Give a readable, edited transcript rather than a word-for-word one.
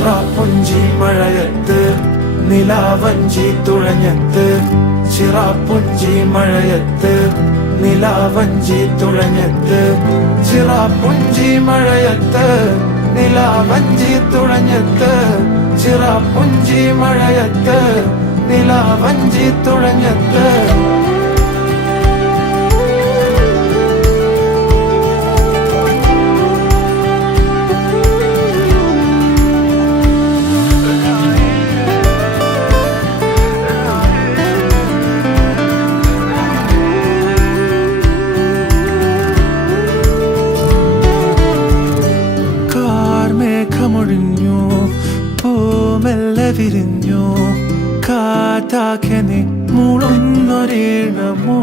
ചിറാപ്പുഞ്ചി മഴയത്ത് നിലാവഞ്ചി തുഴഞ്ഞത്ത് ചിറാപ്പുഞ്ചി മഴയത്ത് നിലാവഞ്ചി തുഴഞ്ഞത്ത് ചിറാപ്പുഞ്ചി മഴയത്ത് നിലാവഞ്ചി തുഴഞ്ഞത്ത് ചിറാപ്പുഞ്ചി മഴയത്ത് നിലാവഞ്ചി തുഴഞ്ഞത്ത് മേഘമൊഴിഞ്ഞു പൂമെല്ലെ വിരിഞ്ഞു കാറ്റാകെ നീ മൂളുന്നൊരീണമോ